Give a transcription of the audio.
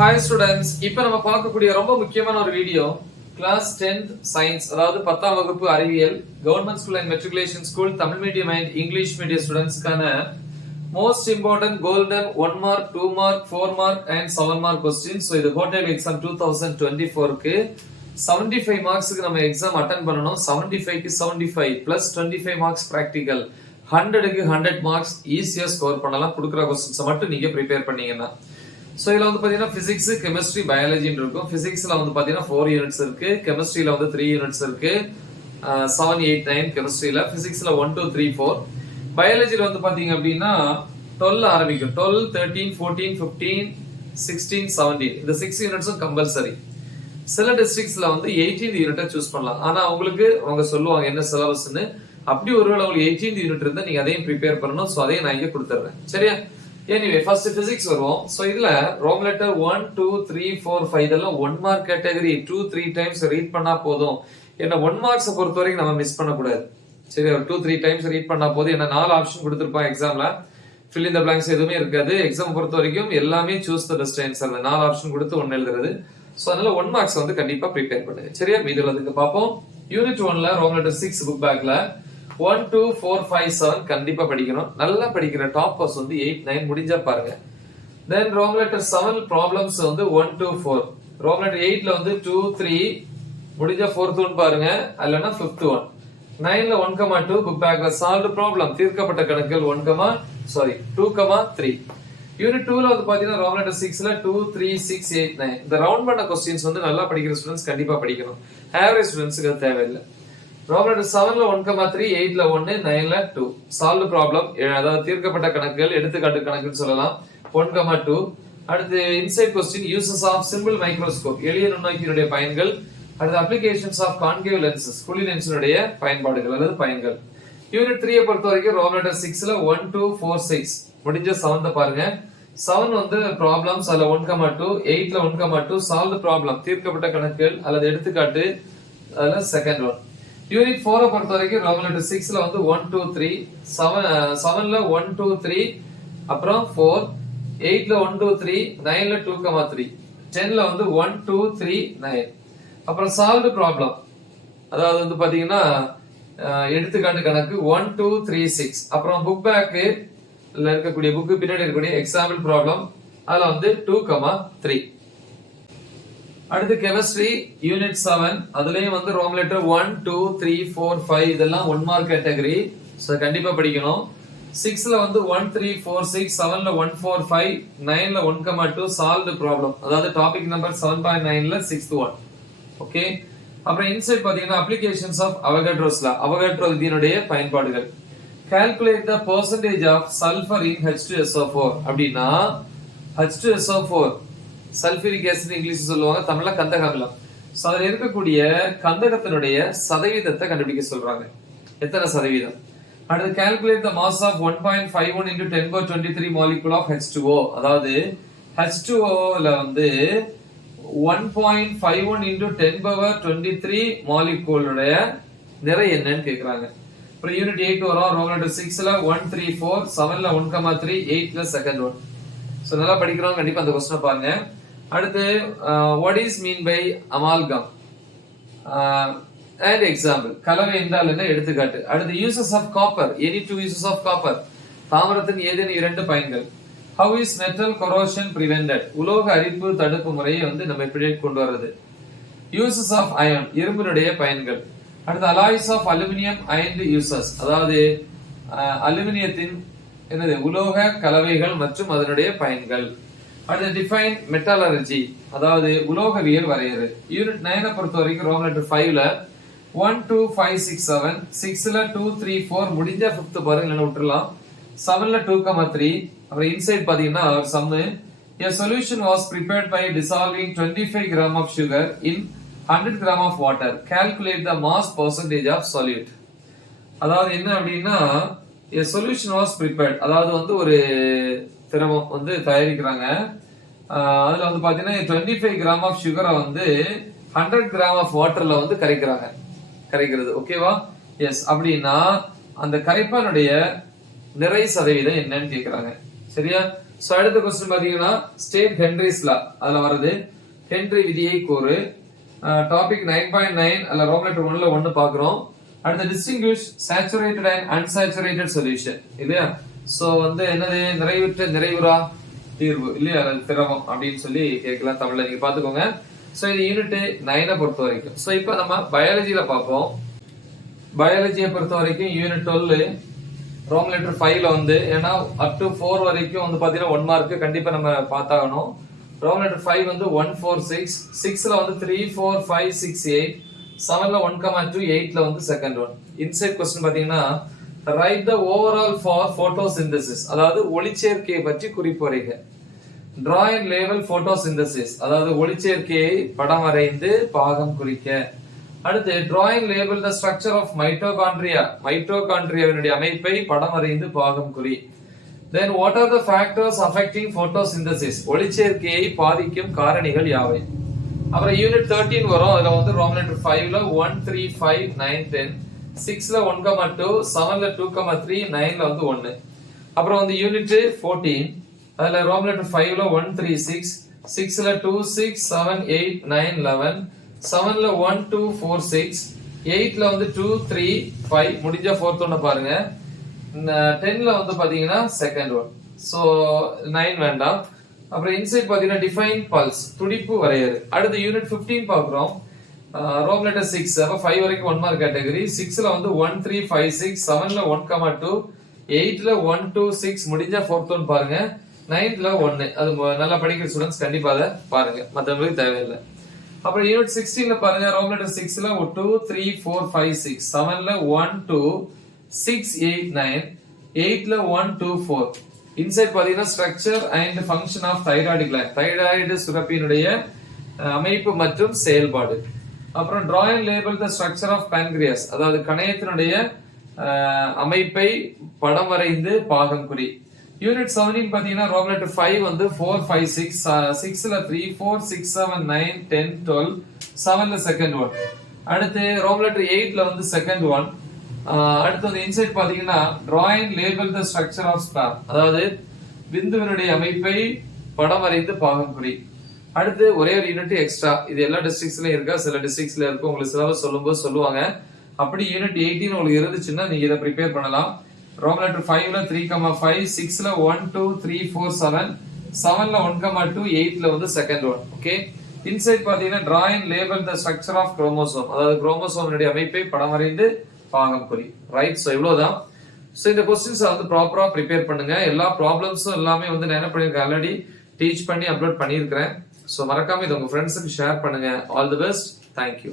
Hi students, இப்போ நம்ம பார்க்கக்கூடிய ரொம்ப முக்கியமான ஒரு வீடியோ கிளாஸ் 10th சயின்ஸ் அதாவது 10ஆம் வகுப்பு அறிவியல் government school and matriculation school Tamil medium and English medium ஸ்டூடெண்ட்ஸ்க்கான most important golden 1 mark 2 mark 4 mark and 7 mark questions. So இது ஹோட்டல் எக்ஸாம் 2024 க்கு 75 மார்க்ஸ்க்கு நம்ம எக்ஸாம் அட்டெண்ட் பண்ணனும். 75 க்கு 75 plus 25 மார்க்ஸ் பிராக்டிகல், 100 க்கு 100 மார்க்ஸ் ஈஸியா ஸ்கோர் பண்ணலாம். கொடுக்கிற क्वेश्चंस மட்டும் நீங்க ப்ரிப்பேர் பண்ணீங்கன்னா. சோ இதுல வந்து பாத்தீங்கன்னா பிசிக்ஸ், கெமிஸ்ட்ரி, பயாலஜி இருக்கும். பிசிக்ஸ்ல வந்து பாத்தீங்கன்னா 4 யூனிட்ஸ் இருக்கு, கெமிஸ்ட்ரியில வந்து 3 யூனிட்ஸ் இருக்கு, 7 8 9 கெமிஸ்ட்ரியில, பிசிக்ஸ்ல 1 2 3 4. பயாலஜில வந்து பாத்தீங்க அப்படின்னா 12 ஆரம்பிக்கும். 12 13 14 15 16 17 இந்த 6 யூனிட்ஸும் கம்பல்சரி. சில டிஸ்ட்ரிக்ட்ஸ்ல வந்து 18th யூனிட்டை சூஸ் பண்ணலாம். ஆனா உங்களுக்கு அவங்க சொல்லுவாங்க என்ன சிலபஸ்னு. அப்படி ஒருவேளை உங்களுக்கு 18th யூனிட் இருந்தா நீங்க அதையும் ப்ரிப்பேர் பண்ணணும். சோ அதையும் நான் இங்க கொடுத்துறேன். சரியா? Anyway, first physics வருவோம். So இதுல ரோம் லெட்டர் 1 2 3 4 5 இதெல்லாம் 1 மார்க் கேட்டகரி. 2 3 டைம்ஸ் ரீட் பண்ணா போதும். ஏன்னா 1 மார்க்ஸ் பொறுத்த வரைக்கும் நம்ம மிஸ் பண்ண கூடாது. சரி, ஒரு 2 3 டைம்ஸ் ரீட் பண்ணா போதும். ஏன்னா 4 ஆப்ஷன் கொடுத்திருப்பான் எக்ஸாம்ல. fill in the blanks எதுவுமே இருக்காது. எக்ஸாம் பொறுத்த வரைக்கும் எல்லாமே choose the best answer. 4 option கொடுத்து 1 எழுதுறது. சோ அதனால 1 மார்க்ஸ் வந்து கண்டிப்பா ப்ரிப்பேர் பண்ணுங்க. சரியா? மீதில அதுக்கு பாப்போம். யூனிட் 1ல ரோம் லெட்டர் 6 புக் பேக்ல 1 2 4 5 7 கண்டிப்பா படிக்கணும். நல்லா படிக்கிற டாப்பர்ஸ் வந்து 8 9 முடிஞ்சா பாருங்க. then ரோம் லெட்டர் 7 ப்ராப்ளம்ஸ் வந்து 1 2 4. ரோம் லெட்டர் 8ல வந்து 2 3 முடிஞ்சா 4th ஒன் பாருங்க, இல்லனா 5th ஒன். 9ல 1,2 புக் பேக்ல சால்வ்ட் ப்ராப்ளம் தீர்க்கப்பட்ட கணக்குகள் 2, 3. யூனிட் 2ல வந்து பாத்தீங்கன்னா ரோம் லெட்டர் 6ல 2 3 6 8 9 இந்த ரவுண்ட் பண்ண क्वेश्चंस வந்து நல்லா படிக்கிற ஸ்டூடண்ட்ஸ் கண்டிப்பா படிக்கணும். ஆவரேஜ் ஸ்டூடண்ட்ஸ்க்கு அது தேவையில்லை. ரோம் லெட்டர் 7ல 1,3 8ல 1 9ல 2 சால்வ்ட் ப்ராப்ளம் அதாவது தீர்க்கப்பட்ட கணக்குகள் எடுத்துக்காட்டு கணக்குன்னு சொல்லலாம். 1,2. அடுத்து inside question uses of simple microscope எளிய நுண்ணோக்கியினுடைய பயன்கள். அடுத்து அப்ளிகேஷன்ஸ் ஆஃப் கான்கேவ் லென்சஸ் குழி லென்ஸினுடைய பயன்பாடுகள் அல்லது பயன்கள். யூனிட் 3 பொறுத்த வரைக்கும் ரோம் லெட்டர் 6ல 1 2 4 6 முடிஞ்ச 7th பாருங்க. 7 வந்து ப்ராப்ளம்ஸ் அல்ல 1,2 8ல 1,2 சால்வ்ட் ப்ராப்ளம் தீர்க்கப்பட்ட கணக்குகள் அல்லது எடுத்துக்காட்டு அதுல செகண்ட் ஒன். யூனிட் 4 பொறுத்த வரைக்கும் ரோம் லெட்டர் 6ல வந்து 1 2 3 7ல 1 2 3 அப்புறம் 4 8ல 1 2 3 9ல 2,3 10ல வந்து 1 2 3 9 அப்புறம் சால்வ்ட் ப்ராப்ளம் அதாவது வந்து பாத்தீங்கன்னா எடுத்துக்காட்டு கணக்கு 1 2 3 6 அப்புறம் புக் பேக் இருக்கக்கூடிய புக் பின்னாடி இருக்கக்கூடிய எக்ஸாம்பிள் ப்ராப்ளம் அதுல வந்து 2,3. அடுத்து கெமிஸ்ட்ரி யூனிட் 7 அதுலயும் வந்து ரோம் லெட்டர் 1 2 3 4 5 இதெல்லாம் 1 மார்க் கேட்டகரி. சோ கண்டிப்பா படிக்கணும். 6ல வந்து 1 3 4 6 7ல 1 4 5 9ல 1,2 சால்வ்ட் ப்ராப்ளம் அதாவது டாபிக் நம்பர் 7.9ல 6th ஒன். ஓகே. அப்புறம் இன்சைட் பாத்தீங்கன்னா applications of Avogadro's law Avogadro விதியினுடைய பயன்பாடுகள். Calculate the percentage of sulphur in H2SO4 அப்படினா H2SO4 சல்ஃபியூரிக் ஆசிட் இங்கிலீஷ் சொல்லுவாங்க, தமிழ்ல கந்தக அமிலம். சோ அதுல இருக்கக்கூடிய கந்தகத்தினுடைய சதவீதத்தை கண்டுபிடிக்க சொல்றாங்க. எத்தனை சதவீதம்? அடுத்து calculate the mass of 1.51 into 10^23 molecule of H2O அதாவது H2O ல வந்து 1.51 into 10^23 molecule உடைய நிறை என்னன்னு கேக்குறாங்க. அப்புறம் யூனிட் 8 வரும். ரோம் லெட்டர் 6ல 1 3 4 7ல 1,3 8ல செகண்ட் ஒன். சோ நல்லா படிக்கிறோம் கண்டிப்பா அந்த क्वेश्चन பாருங்க. அடுத்து what is mean by amalgam and example கலவை என்றால் என்ன எடுத்துக்காட்டு. அடுத்து uses of copper any two uses of copper தாமிரத்தின் ஏதேனும் 2 பயன்கள். how is metal corrosion prevented உலோக அரிப்பு தடுப்பு முறையை வந்து நம்ம எப்படி கொண்டு வர்றது. uses of iron இரும்பினுடைய பயன்கள். அடுத்து alloys of aluminum and uses அதாவது அலுமினியத்தின் என்னது உலோக கலவைகள் மற்றும் அதனுடைய பயன்கள். அடுத்து டிஃபைன் மெட்டாலர்ஜி அதாவது உலோகவியல் வரையறை. யூனிட் 9 பொறுத்த வரைக்கும் ரோம் லெட்டர் 5ல 1 2 5 6 7 6ல 2 3 4 முடிஞ்ச 5th பாருங்க இல்லனா விட்டுறலாம். 7ல 2,3 அப்புறம் இன்சைட் பாத்தீங்கன்னா some a solution was prepared by dissolving 25 gram of sugar in 100 gram of water. Calculate the mass percentage of solute. அதாவது என்ன அப்படின்னா a solution was prepared அதாவது வந்து ஒரு திரவம் வந்து தயாரிக்கிறாங்க. அதுல வந்து பாத்தீங்கன்னா 25 கிராம் ஆஃப் சுகரை வந்து 100 கிராம் ஆஃப் வாட்டர்ல வந்து கரைக்கிறது. ஓகேவா? எஸ். அப்படின்னா அந்த கரைப்பானுடைய நிறை சதவீதம் என்னன்னு கேக்குறாங்க. சரியா? சோ அடுத்த क्वेश्चन பாத்தீங்கன்னா ஸ்டேட் ஹென்ரிஸ் லா அதுல வருது ஹென்றி விதியை கூறு டாபிக் 9.9 அல்ல ரோமன் லெட்டர் 1ல 1 பாக்குறோம் அடுத்து distinguish saturated and unsaturated solution இல்லையா சோ வந்து என்னது நிறைவுற்ற நிறைவுறா தீர்வு இல்லையா திரவம் அப்படின்னு சொல்லி கேட்கலாம் தமிழ்ல நீங்க பாத்துக்கோங்க சோ இது யூனிட் 9 பொறுத்த வரைக்கும் சோ இப்போ நம்ம பயாலஜில பாப்போம் பயாலஜியை பொறுத்த வரைக்கும் யூனிட் 12 ரோமன் லெட்டர் 5ல வந்து ஏன்னா அப் டு 4 வரைக்கும் வந்து பாத்தீங்கன்னா 1 மார்க் கண்டிப்பா நம்ம பார்த்தாகணும் ரோமன் லெட்டர் 5 வந்து 146 6ல வந்து 3 4 5 6 8 7ல 1,2 8ல வந்து செகண்ட் ஒன் இன்சைட் क्वेश्चन பாத்தீங்கன்னா right the overall for photosynthesis அதாவது ஒளிச்சேர்க்கையை பற்றி குறிப்பு வரைக டிரா அண்ட் லேபிள் போட்டோசிந்தசிஸ் அதாவது ஒளிச்சேர்க்கையை படம் வரைந்து பாகம் குறிக்க அடுத்து draw and label the structure of மைட்டோகாண்ட்ரியாவினுடைய அமைப்பை படம் வரைந்து பாகம் குறி then what are the factors affecting photosynthesis ஒளிச்சேர்க்கையை பாதிக்கும் காரணிகள் யாவை அப்புறம் யூனிட் 13 வரும் அதுல வந்து ரோமன் லெட்டர் 5ல 1 3 5 9 10 6ல 1,2 7ல 2,3 9ல வந்து 1 அப்புறம் வந்து யூனிட் 14 அதுல ரோமன் லெட்டர் 5ல 1 3 6 6ல 2 6 7 8 9 11 7ல 1 2 4 6 8ல வந்து 2 3 5 முடிஞ்ச fourth ஒன்னு பாருங்க 10ல வந்து பாத்தீங்கன்னா செகண்ட் ஒன் சோ 9 வேண்டாம் அப்புறம் இன்சைட் பாத்தீங்கன்னா டிஃபைன் பல்ஸ் துடிப்பு வரையறு அடுத்து யூனிட் 15 பாக்குறோம் ரோமன் லெட்டர் 6 அப்ப 5 வரைக்கும் 1 மார்க் கேட்டகரி 6ல வந்து 1 3 5 6 7ல 1,2 8ல 1 2 6 முடிஞ்ச fourth ஒன் பாருங்க 9ல 1 அது நல்லா படிக்கிற ஸ்டூடண்ட்ஸ் கண்டிப்பா அதை பாருங்க மத்தவங்களுக்கு தேவையில்லை அப்புறம் யூனிட் 16ல பாருங்க ரோமன் லெட்டர் 6ல 2 3 4 5 6 7ல 1 2 6 8 9 8ல 1 2 4 இன்சைட் பாத்தீங்கன்னா structure and function of thyroid gland thyroid சுரப்பியினுடைய அமைப்பு மற்றும் செயல்பாடு அப்புறம் draw and label the structure of pancreas அதாவது கணையத்தினுடைய அமைப்பை படம் வரைந்து பாகம் குறி யூனிட் 17 பாத்தீங்கன்னா ரோமன் லெட்டர் 5 வந்து 4 5 6 6ல 3 4 6 7 9 10 12 7ல செகண்ட் ஒன் அடுத்து ரோமன் லெட்டர் 8ல வந்து செகண்ட் ஒன் அடுத்து வந்து இன்சைட் பாத்தீங்கன்னா draw and label the structure of sperm அதாவது விந்துவினுடைய அமைப்பை படம் வரைந்து பாகம் குறி அடுத்து ஒரே ஒரு யூனிட் எக்ஸ்ட்ரா இது எல்லா டிஸ்ட்ரிக்ட்ஸ்லயும் இருக்கா சில டிஸ்ட்ரிக்ட்ஸ்ல இருக்கு உங்களுக்கு சிலபஸ் சொல்லும்போது சொல்லுவாங்க அப்படி யூனிட் 18 உங்களுக்கு இருந்துச்சுன்னா நீங்க இதை ப்ரிப்பேர் பண்ணலாம் ரோமன் லெட்டர் 5ல 3,5 6ல 1 2 3 4 7 7ல 1,2 8ல வந்து செகண்ட் ஒன் ஓகே இன்சைட் பாத்தீங்கன்னா draw and label the structure of chromosome அதாவது குரோமோசோமினுடைய அமைப்பை படம் வரைந்து பாகம் குறி ரைட் சோ இவ்வளவுதான் சோ இந்த क्वेश्चंस வந்து ப்ராப்பரா ப்ரிப்பேர் பண்ணுங்க எல்லா ப்ராப்ளம்ஸும் எல்லாமே வந்து நான் என்ன பண்ணிருக்கேன் ஆல்ரெடி டீச் பண்ணி அப்லோட் பண்ணியிருக்கேன் சோ மறக்காம இத உங்க ஃப்ரெண்ட்ஸ்க்கு ஷேர் பண்ணுங்க all the best thank you